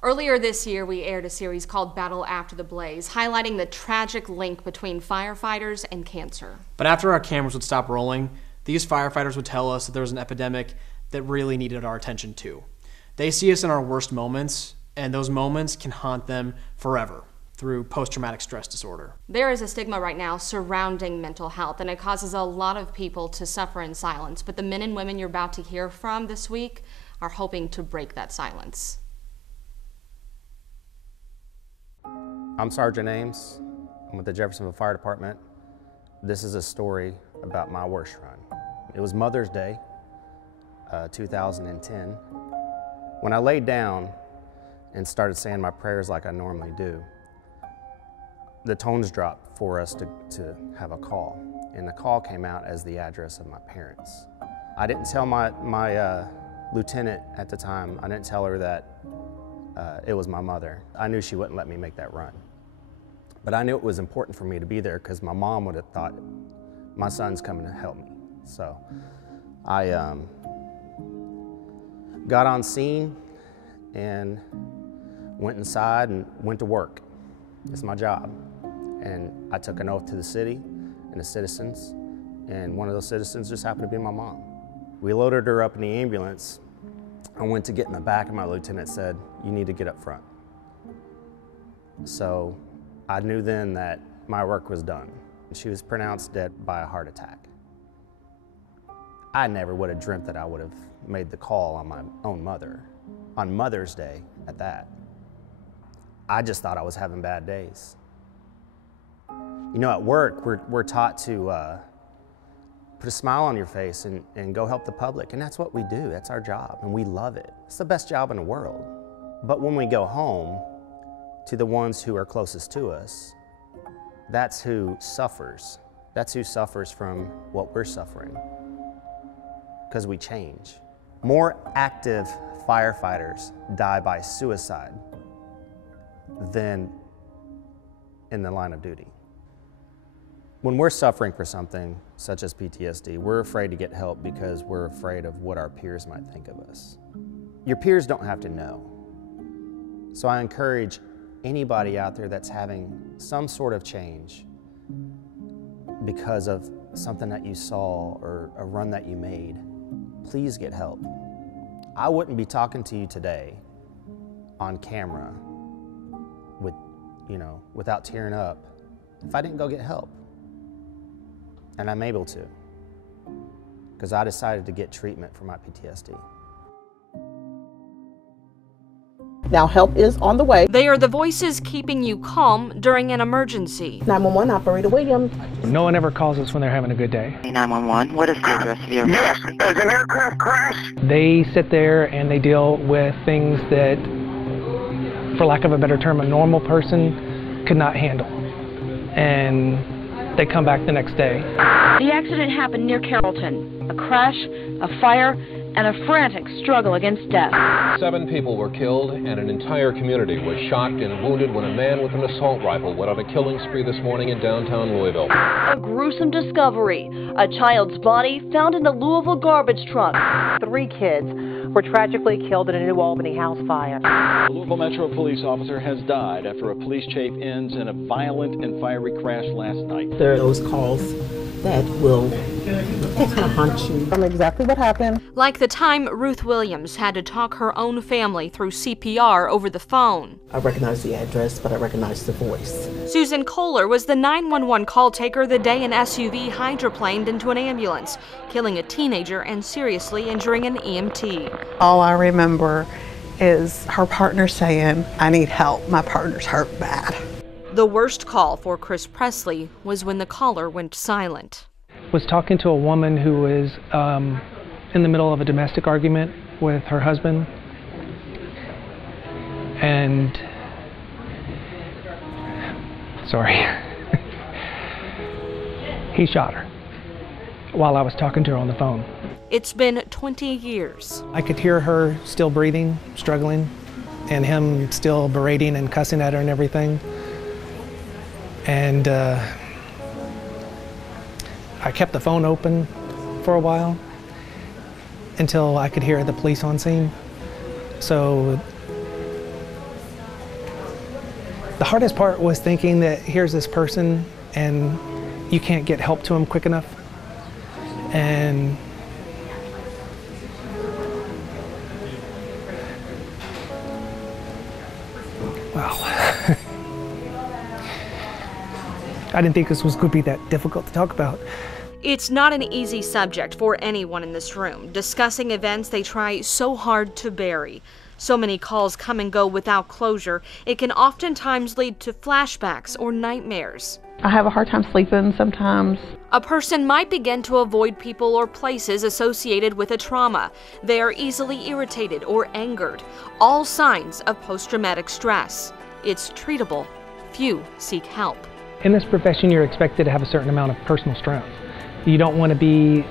Earlier this year, we aired a series called Battle After the Blaze, highlighting the tragic link between firefighters and cancer. But after our cameras would stop rolling, these firefighters would tell us that there was an epidemic that really needed our attention too. They see us in our worst moments, and those moments can haunt them forever through post-traumatic stress disorder. There is a stigma right now surrounding mental health, and it causes a lot of people to suffer in silence. But the men and women you're about to hear from this week are hoping to break that silence. I'm Sergeant Ames. I'm with the Jeffersonville Fire Department. This is a story about my worst run. It was Mother's Day, 2010. When I laid down and started saying my prayers like I normally do, the tones dropped for us to have a call. And the call came out as the address of my parents. I didn't tell my lieutenant at the time, I didn't tell her that it was my mother. I knew she wouldn't let me make that run. But I knew it was important for me to be there because my mom would have thought, my son's coming to help me. So I got on scene and went inside and went to work. It's my job. And I took an oath to the city and the citizens, and one of those citizens just happened to be my mom. We loaded her up in the ambulance. I went to get in the back and my lieutenant said, "You need to get up front." So I knew then that my work was done. She was pronounced dead by a heart attack. I never would have dreamt that I would have made the call on my own mother, on Mother's Day at that. I just thought I was having bad days. You know, at work, we're taught to put a smile on your face and go help the public, and that's what we do. That's our job, and we love it. It's the best job in the world. But when we go home to the ones who are closest to us, that's who suffers. That's who suffers from what we're suffering, because we change. More active firefighters die by suicide than in the line of duty. When we're suffering for something such as PTSD, we're afraid to get help because we're afraid of what our peers might think of us. Your peers don't have to know. So I encourage anybody out there that's having some sort of change because of something that you saw or a run that you made, please get help. I wouldn't be talking to you today on camera without tearing up if I didn't go get help. And I'm able to, because I decided to get treatment for my PTSD. Now help is on the way. They are the voices keeping you calm during an emergency. 911 operator Williams. No one ever calls us when they're having a good day. 911, what is the address of your... Yes, there's an aircraft crash. They sit there and they deal with things that, for lack of a better term, a normal person could not handle. And they come back the next day. The accident happened near Carrollton. A crash, a fire, and a frantic struggle against death. 7 people were killed and an entire community was shocked and wounded when a man with an assault rifle went on a killing spree this morning in downtown Louisville. A gruesome discovery. A child's body found in the Louisville garbage truck. 3 kids were tragically killed in a New Albany house fire. A Louisville Metro police officer has died after a police chase ends in a violent and fiery crash last night. There are those calls that will kind of haunt you. I know exactly what happened. Like the time Ruth Williams had to talk her own family through CPR over the phone. I recognize the address, but I recognize the voice. Susan Kohler was the 911 call taker the day an SUV hydroplaned into an ambulance, killing a teenager and seriously injuring an EMT. All I remember is her partner saying, "I need help, my partner's hurt bad." The worst call for Chris Presley was when the caller went silent. Was talking to a woman who was in the middle of a domestic argument with her husband, and he shot her while I was talking to her on the phone. It's been 20 years. I could hear her still breathing, struggling, and him still berating and cussing at her and everything. And I kept the phone open for a while until I could hear the police on scene. So The hardest part was thinking that here's this person and you can't get help to them quick enough. And wow. I didn't think this was going to be that difficult to talk about. It's not an easy subject for anyone in this room, discussing events they try so hard to bury. So many calls come and go without closure, it can oftentimes lead to flashbacks or nightmares. I have a hard time sleeping sometimes. A person might begin to avoid people or places associated with a trauma. They are easily irritated or angered, all signs of post-traumatic stress. It's treatable. Few seek help. In this profession, you're expected to have a certain amount of personal strength. You don't want to be,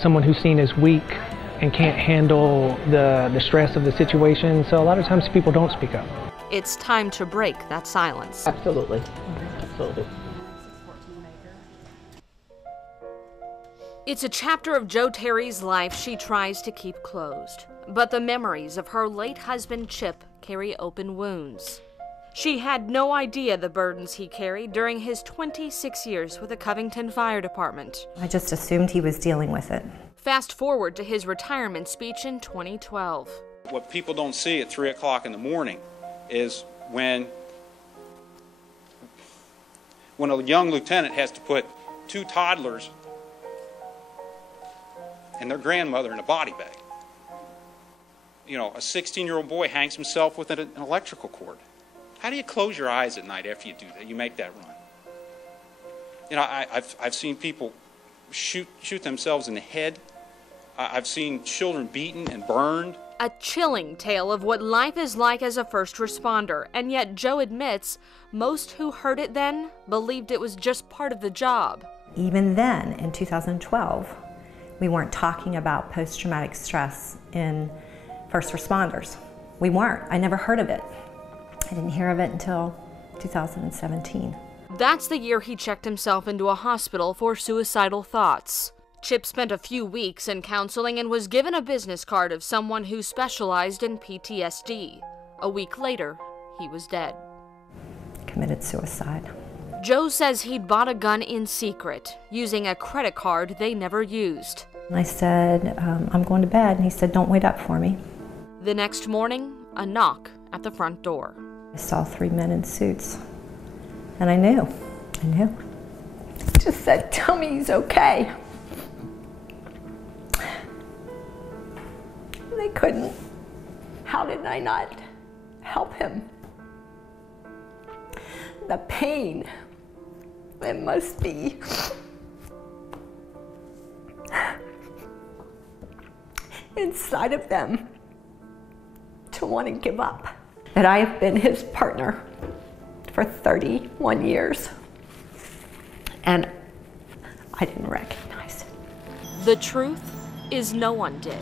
someone who's seen as weak and can't handle the stress of the situation. So a lot of times people don't speak up. It's time to break that silence. Absolutely. Absolutely. It's a chapter of Jo Terry's life she tries to keep closed. But the memories of her late husband, Chip, carry open wounds. She had no idea the burdens he carried during his 26 years with the Covington Fire Department. I just assumed he was dealing with it. Fast forward to his retirement speech in 2012. What people don't see at 3 o'clock in the morning is when a young lieutenant has to put 2 toddlers and their grandmother in a body bag. A 16-year-old boy hangs himself with an electrical cord. How do you close your eyes at night after you do that? You make that run. I've seen people shoot themselves in the head. I've seen children beaten and burned. A chilling tale of what life is like as a first responder, and yet Jo admits most who heard it then believed it was just part of the job. Even then, in 2012, we weren't talking about post-traumatic stress in first responders. We weren't. I never heard of it. I didn't hear of it until 2017. That's the year he checked himself into a hospital for suicidal thoughts. Chip spent a few weeks in counseling and was given a business card of someone who specialized in PTSD. A week later, he was dead. Committed suicide. Jo says he'd bought a gun in secret, using a credit card they never used. I said, I'm going to bed, and he said, don't wait up for me. The next morning, a knock at the front door. I saw 3 men in suits, and I knew. Just said, tell me he's okay. They couldn't. How did I not help him? The pain, it must be. Inside of them to want to give up. That I have been his partner for 31 years, and I didn't recognize it. The truth is no one did.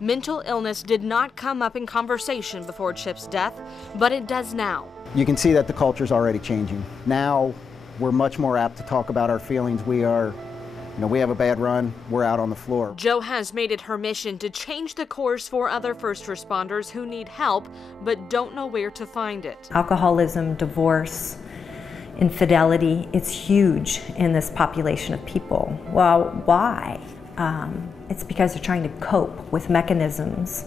Mental illness did not come up in conversation before Chip's death, but it does now. You can see that the culture's already changing. Now we're much more apt to talk about our feelings. We have a bad run, we're out on the floor. Jo has made it her mission to change the course for other first responders who need help but don't know where to find it. Alcoholism, divorce, infidelity, it's huge in this population of people. Well, why? It's because they're trying to cope with mechanisms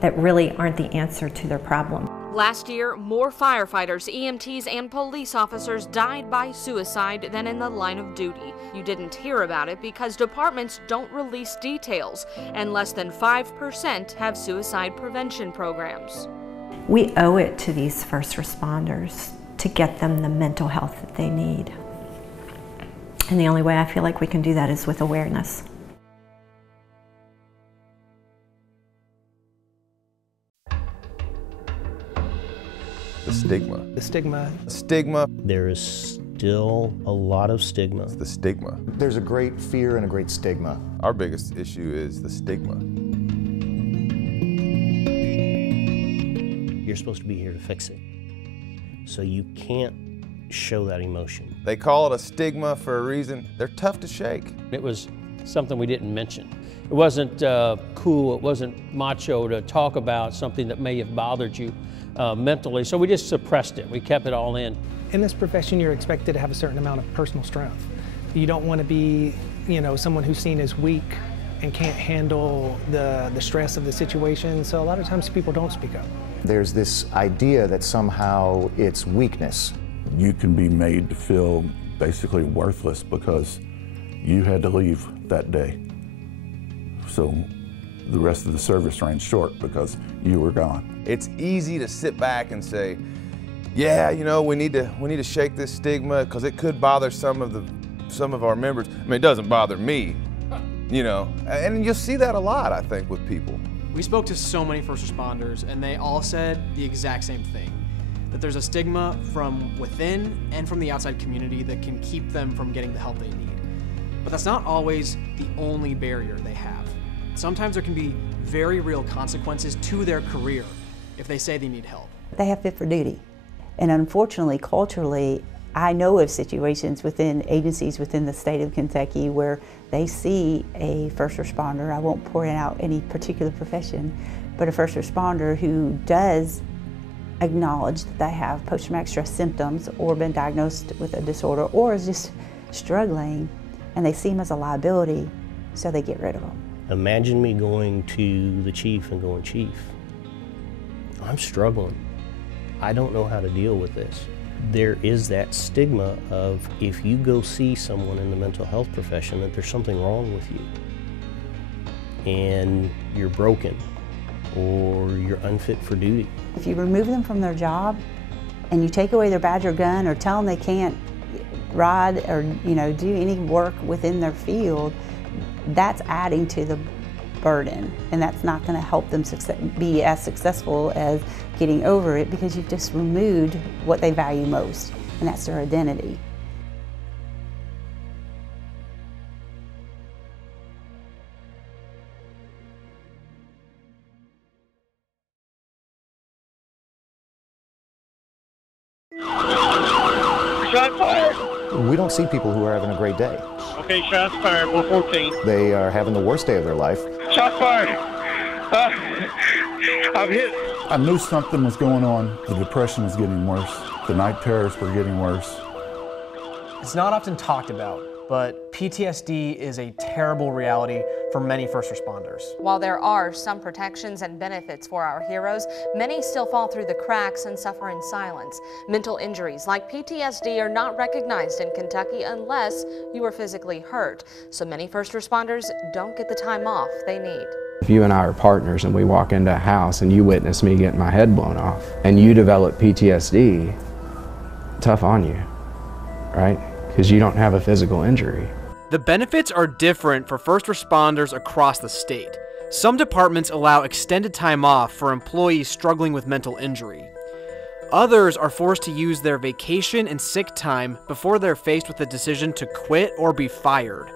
that really aren't the answer to their problem. Last year, more firefighters, EMTs, and police officers died by suicide than in the line of duty. You didn't hear about it because departments don't release details, and less than 5% have suicide prevention programs. We owe it to these first responders to get them the mental health that they need. And the only way I feel like we can do that is with awareness. The stigma. The stigma. Stigma. There is still a lot of stigma. It's the stigma. There's a great fear and a great stigma. Our biggest issue is the stigma. You're supposed to be here to fix it. So you can't show that emotion. They call it a stigma for a reason. They're tough to shake. It was something we didn't mention. It wasn't cool, it wasn't macho to talk about something that may have bothered you mentally, so we just suppressed it. We kept it all in. In this profession, you're expected to have a certain amount of personal strength. You don't want to be, someone who's seen as weak and can't handle the stress of the situation, so a lot of times people don't speak up. There's this idea that somehow it's weakness. You can be made to feel basically worthless because you had to leave that day. So the rest of the service ran short because you were gone. It's easy to sit back and say, yeah, we need to shake this stigma because it could bother some of our members. I mean, it doesn't bother me, and you'll see that a lot, I think, with people. We spoke to so many first responders, and they all said the exact same thing, that there's a stigma from within and from the outside community that can keep them from getting the help they need. But that's not always the only barrier they have. Sometimes there can be very real consequences to their career if they say they need help. They have fit for duty. And unfortunately, culturally, I know of situations within agencies within the state of Kentucky where they see a first responder, I won't point out any particular profession, but a first responder who does acknowledge that they have post-traumatic stress symptoms or been diagnosed with a disorder or is just struggling, and they see him as a liability, so they get rid of him. Imagine me going to the chief and going, Chief, I'm struggling. I don't know how to deal with this. There is that stigma of if you go see someone in the mental health profession that there's something wrong with you and you're broken or you're unfit for duty. If you remove them from their job and you take away their badge or gun or tell them they can't ride or do any work within their field, that's adding to the burden, and that's not going to help them be as successful as getting over it, because you've just removed what they value most, and that's their identity. Shots fired. We don't see people who are having a great day. Okay, shots fired, 114. They are having the worst day of their life. Shots fired. I'm hit. I knew something was going on. The depression was getting worse. The night terrors were getting worse. It's not often talked about, but PTSD is a terrible reality for many first responders. While there are some protections and benefits for our heroes, many still fall through the cracks and suffer in silence. Mental injuries like PTSD are not recognized in Kentucky unless you are physically hurt, so many first responders don't get the time off they need. If you and I are partners and we walk into a house and you witness me getting my head blown off and you develop PTSD, tough on you, right? Because you don't have a physical injury. The benefits are different for first responders across the state. Some departments allow extended time off for employees struggling with mental injury. Others are forced to use their vacation and sick time before they're faced with the decision to quit or be fired.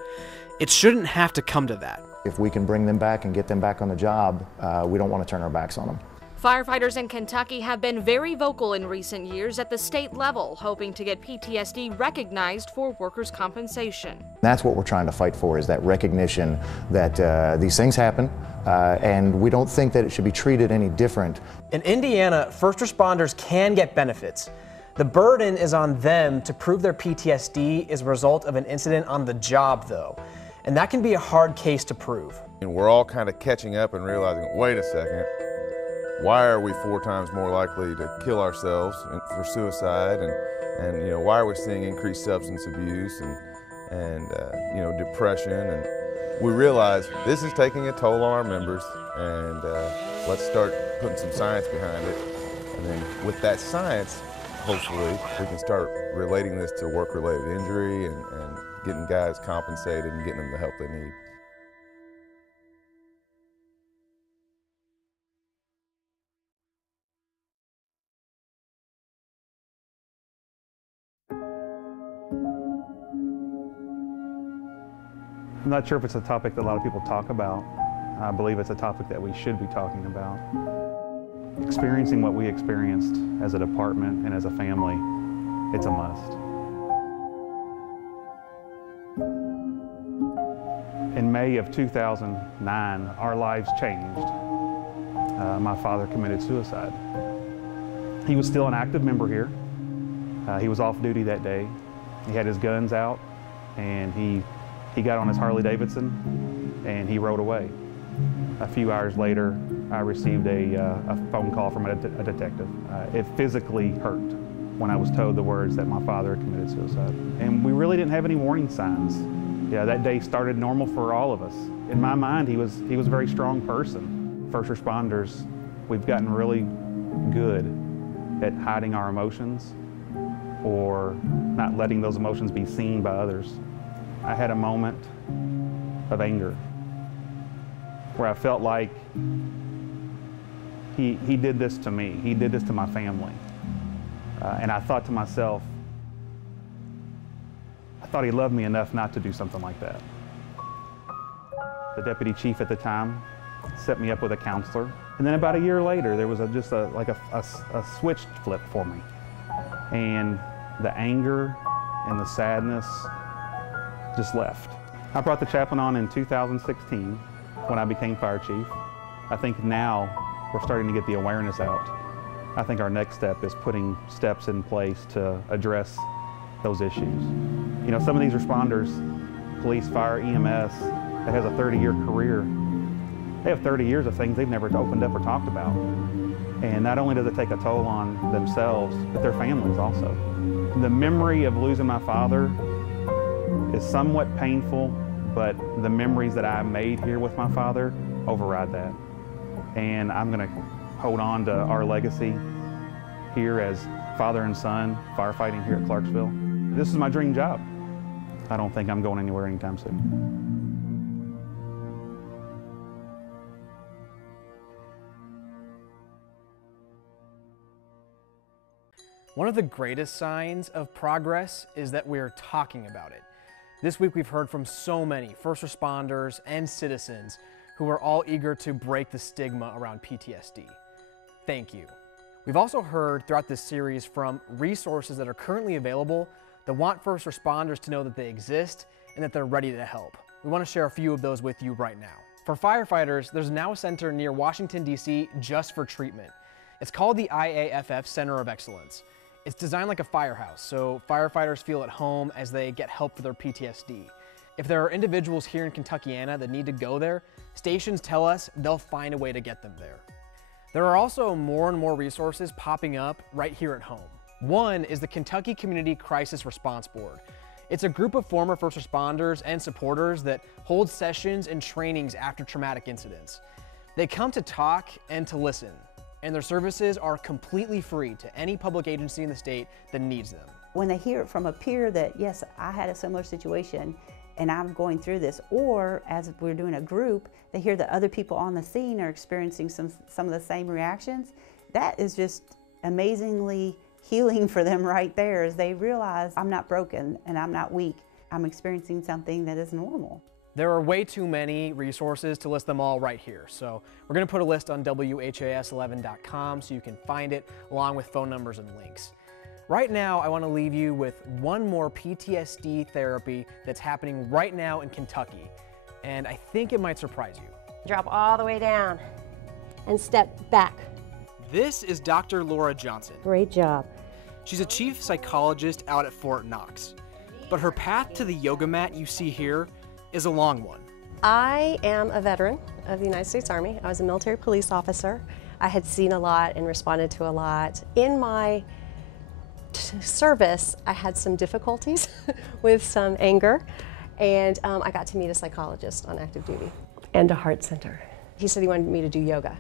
It shouldn't have to come to that. If we can bring them back and get them back on the job, we don't want to turn our backs on them. Firefighters in Kentucky have been very vocal in recent years at the state level, hoping to get PTSD recognized for workers' compensation. That's what we're trying to fight for, is that recognition that these things happen, and we don't think that it should be treated any different. In Indiana, first responders can get benefits. The burden is on them to prove their PTSD is a result of an incident on the job, though. And that can be a hard case to prove. And we're all kind of catching up and realizing, wait a second, why are we 4 times more likely to kill ourselves for suicide, and why are we seeing increased substance abuse and depression? And we realize this is taking a toll on our members, and let's start putting some science behind it. And then with that science, hopefully we can start relating this to work-related injury and getting guys compensated and getting them the help they need. I'm not sure if it's a topic that a lot of people talk about. I believe it's a topic that we should be talking about. Experiencing what we experienced as a department and as a family, it's a must. In May of 2009, our lives changed. My father committed suicide. He was still an active member here. He was off duty that day. He had his guns out, and he got on his Harley Davidson, and he rode away. A few hours later, I received a phone call from a detective. It physically hurt when I was told the words that my father had committed suicide. And we really didn't have any warning signs. Yeah, that day started normal for all of us. In my mind, he was a very strong person. First responders, we've gotten really good at hiding our emotions or not letting those emotions be seen by others. I had a moment of anger where I felt like he did this to me. He did this to my family. And I thought to myself, I thought he loved me enough not to do something like that. The deputy chief at the time set me up with a counselor. And then about a year later, there was just a switch flip for me. And the anger and the sadness just left. I brought the chaplain on in 2016 when I became fire chief. I think now we're starting to get the awareness out. I think our next step is putting steps in place to address those issues. You know, some of these responders, police, fire, EMS, that has a 30-year career, they have 30 years of things they've never opened up or talked about. And not only does it take a toll on themselves, but their families also. The memory of losing my father is somewhat painful, but the memories that I made here with my father override that. And I'm gonna hold on to our legacy here as father and son firefighting here at Clarksville. This is my dream job. I don't think I'm going anywhere anytime soon. One of the greatest signs of progress is that we're talking about it. This week we've heard from so many first responders and citizens who are all eager to break the stigma around PTSD. Thank you. We've also heard throughout this series from resources that are currently available that want first responders to know that they exist and that they're ready to help. We want to share a few of those with you right now. For firefighters, there's now a center near Washington, D.C. just for treatment. It's called the IAFF Center of Excellence. It's designed like a firehouse, so firefighters feel at home as they get help for their PTSD. If there are individuals here in Kentuckiana that need to go there, stations tell us they'll find a way to get them there. There are also more and more resources popping up right here at home. One is the Kentucky Community Crisis Response Board. It's a group of former first responders and supporters that hold sessions and trainings after traumatic incidents. They come to talk and to listen, and their services are completely free to any public agency in the state that needs them. When they hear it from a peer that, yes, I had a similar situation and I'm going through this, or as we're doing a group, they hear that other people on the scene are experiencing some of the same reactions, that is just amazingly healing for them right there, as they realize I'm not broken and I'm not weak. I'm experiencing something that is normal. There are way too many resources to list them all right here, so we're going to put a list on WHAS11.com so you can find it, along with phone numbers and links. Right now, I want to leave you with one more PTSD therapy that's happening right now in Kentucky, and I think it might surprise you. Drop all the way down and step back. This is Dr. Laura Johnson. Great job. She's a chief psychologist out at Fort Knox, but her path to the yoga mat you see here is a long one. I am a veteran of the United States Army. I was a military police officer. I had seen a lot and responded to a lot. In my service, I had some difficulties with some anger, and I got to meet a psychologist on active duty and a heart center. He said he wanted me to do yoga.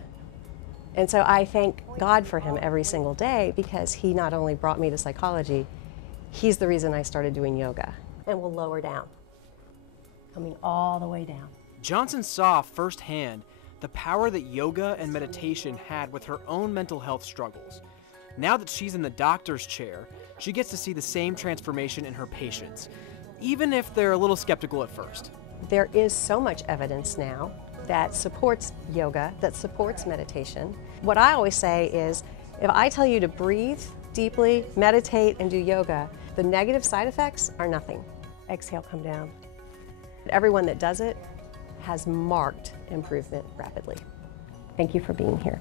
And so I thank God for him every single day, because he not only brought me to psychology, he's the reason I started doing yoga. And we'll lower down, coming all the way down. Johnson saw firsthand the power that yoga and meditation had with her own mental health struggles. Now that she's in the doctor's chair, she gets to see the same transformation in her patients, even if they're a little skeptical at first. There is so much evidence now that supports yoga, that supports meditation. What I always say is, if I tell you to breathe deeply, meditate, and do yoga, the negative side effects are nothing. Exhale, come down. Everyone that does it has marked improvement rapidly. Thank you for being here.